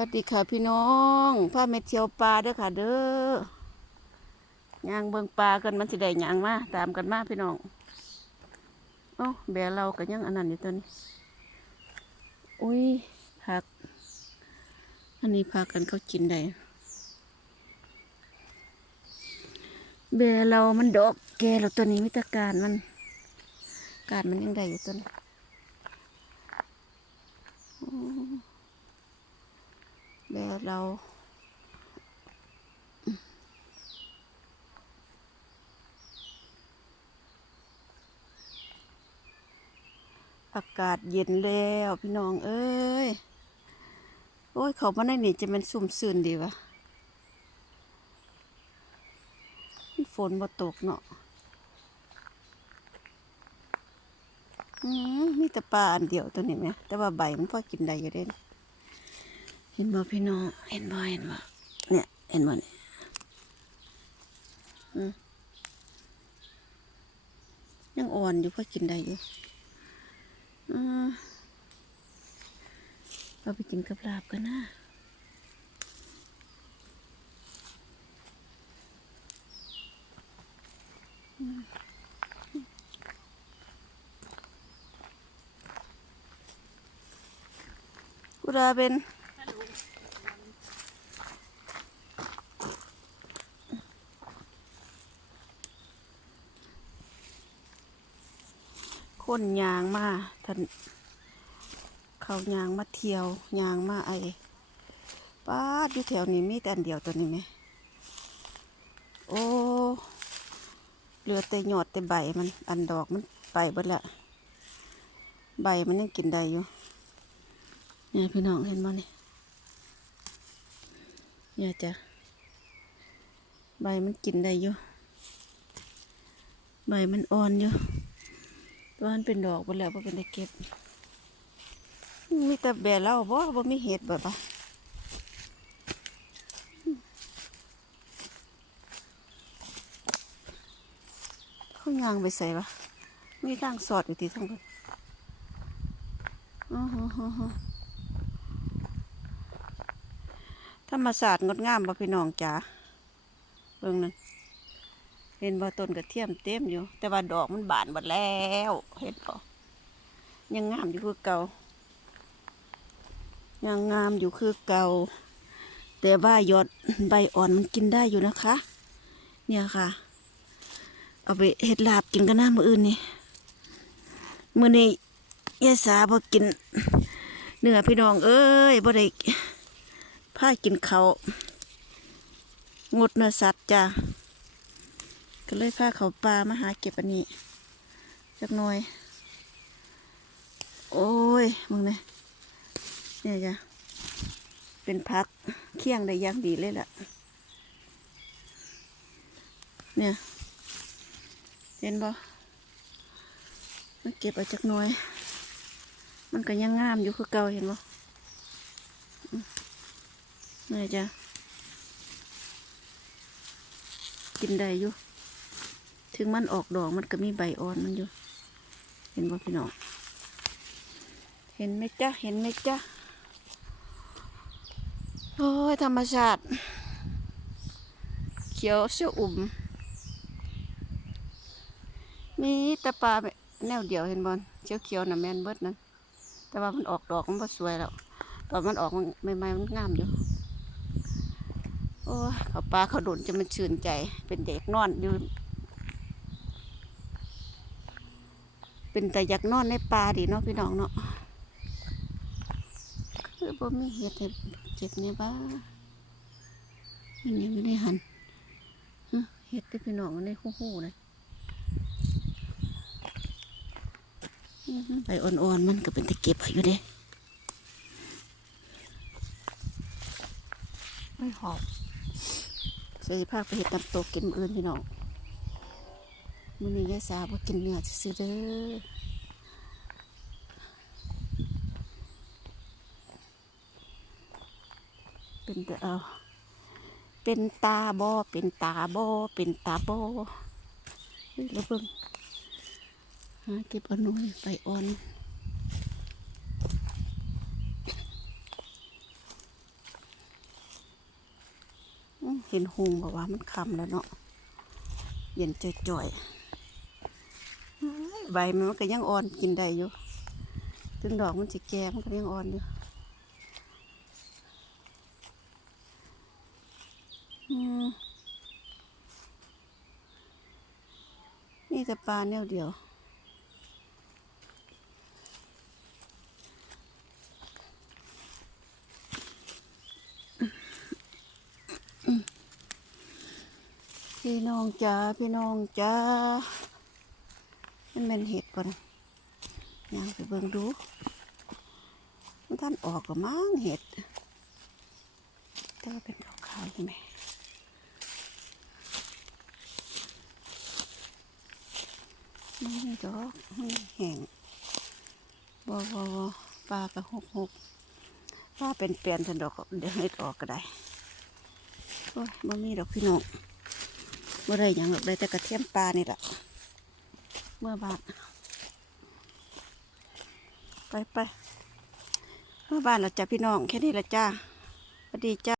วัสดีค่ะพี่น้องพาเม็ดเที่ยวปลาเด้อค่ะ เด้อย่างเบิงปลากันมันสิได้หยังมาตามกันมาพี่น้องเอ้าแบเราก็ยังอันนั้นอยู่ตัวนี้ อุ้ยผัก อันนี้พากันเขากินได้แบเรามันดอกแกเราตัวนี้มิตรการมัน การมันยังได้อยู่ตัวนี้ แล้วเราอากาศเย็นแล้วพี่น้องเอ้ย โอ้ยเขามาในนี่จะเป็นซุ่มซื่นดีวะฝนบ่ตกเนาะอืมมีแต่ปลาอันเดียวตัวนี้ไหม แต่ว่าใบมันพอกินได้อยู่เด้น เห็นบ่พี่น้องเห็นบ่เห็นบ่เนี่ยเห็นบ่เนี่ยยังอ่อนอยู่พอกินได้อยู่เอาไปกินกับลาบกันนะกุดาเป็น คนยางมาท่านเขายางมาเที่ยวยางมาไอป้าดอยู่แถวนี้มีแต่อันเดียวตัวนี้ไหมโอ้เหลือแต่หยอดแต่ใบมันอันดอกมันไปเบิดละใบมันยังกินได้อยู่เนี่ยพี่น้องเห็นบ่นี่เนี่ยจ้ะใบมันกินได้อยู่ใบมันอ่อนอยู่ ว่ามันเป็นดอกหมดแล้วบ่เป็นได้เก็บ มีแต่แบเล่าบ่บ่มีเห็ดแบบว่าเขายางไปใส่ปะมีทางสอดอยู่ที่ทั้งคนอ๋อฮะฮะฮะธรรมศาสตร์งดงามบ่พี่น้องจ๋าเบิ่งนั่น เห็นว่าต้นกระเทียมเต็มอยู่ แต่ว่าดอกมันบานหมดแล้วเห็นปะยังงามอยู่คือเก่ายังงามอยู่คือเก่า แต่ว่ายอดใบอ่อนมันกินได้อยู่นะคะ เนี่ยค่ะ เอาไปเห็ดลาบกินกันหน้ามืออื่นนี่มือนี้ยายสาบอกินเนื้อพี่น้องเอ้ยบ่ได้พากินเขางดเนื้อสัตว์จ้า ก็เลยพาเขาปลามาหาเก็บอันนี้จักหน่อย โอ้ยมึงเนี่ยเนี่ยจ้ะเป็นพักเคี่ยงได้อย่างดีเลยล่ะ เนี่ย เห็นบ่มาเก็บเอาจักหน่อย มันก็ยังงามอยู่คือเก่าเห็นบ่เนี่ยจ้ะ กินได้อยู่ ถึงมันออกดอกมันก็มีใบอ่อนมันอยู่ เห็นบ่พี่น้อง เห็นไหมจ๊ะ เห็นไหมจ๊ะ โอ้ย ธรรมชาติ เขียวเสียวอุ่ม มีแต่ปลาแนวเดียวเห็นบอลเขียวเขียวน่ะแมนเบิดนั่นแต่ว่ามันออกดอกมันบ่สวยแล้ว ตอนมันออกมันใหม่ๆมันงามอยู่โอ้ยเขาปลาเขาโดนจะมันชื่นใจ เป็นเด็กนอนอยู่ เป็นแต่อยากนอนในป่าดีเนาะพี่น้องเนาะคือบ่มีเห็ดให้เจ็บเนี่ยบ้ามันยังไม่ได้หันเห็ดที่พี่น้องมันในหูหูเลยอื้อหือใบอ่อนๆมันก็เป็นตะเก็บอยู่เด้ไม่หอบใส่ภาคไปเห็ดตำโตกินมืออื่นพี่น้อง มื้อนี้ยายสาบ่กินเนื้อซื่อเด้อเป็นแต่เอาเป็นตาบอเป็นตาบอเป็นตาบอเฮ้ยแล้วเบิ่งหาเก็บอน่อยไปอ่อนเห็นหงบอกว่ามันคำแล้วเนาะเย็นจ่อยๆเอ้ย ใบมันก็ยังอ่อนกินได้อยู่ถึงดอกมันจะแก่มันก็ยังอ่อนอยู่นี่แต่ปลาแนวเดียวพี่น้องจ้าพี่น้องจ้า มันเป็นเห็ดก่อนย่างไปเบิ่งดูมันท่านออกก็มั้งเห็ดแต่ว่าเป็นขาวๆใช่ไหมมันมีดอกมันแห้งบอบอปลากระหกหกปลาเป็นเปลี่ยนทันดอกเดี๋ยวเห็ดออกก็ได้โอ้ยบ่มีดอกพี่น้องบ่ได้หยังหรอกได้แต่กระเทียมปลานี่แหละ มื่อบานไปไปเมื่อบานเราจ้าพี่น้องแค่นี้ละจ้าสวัสดีจ้า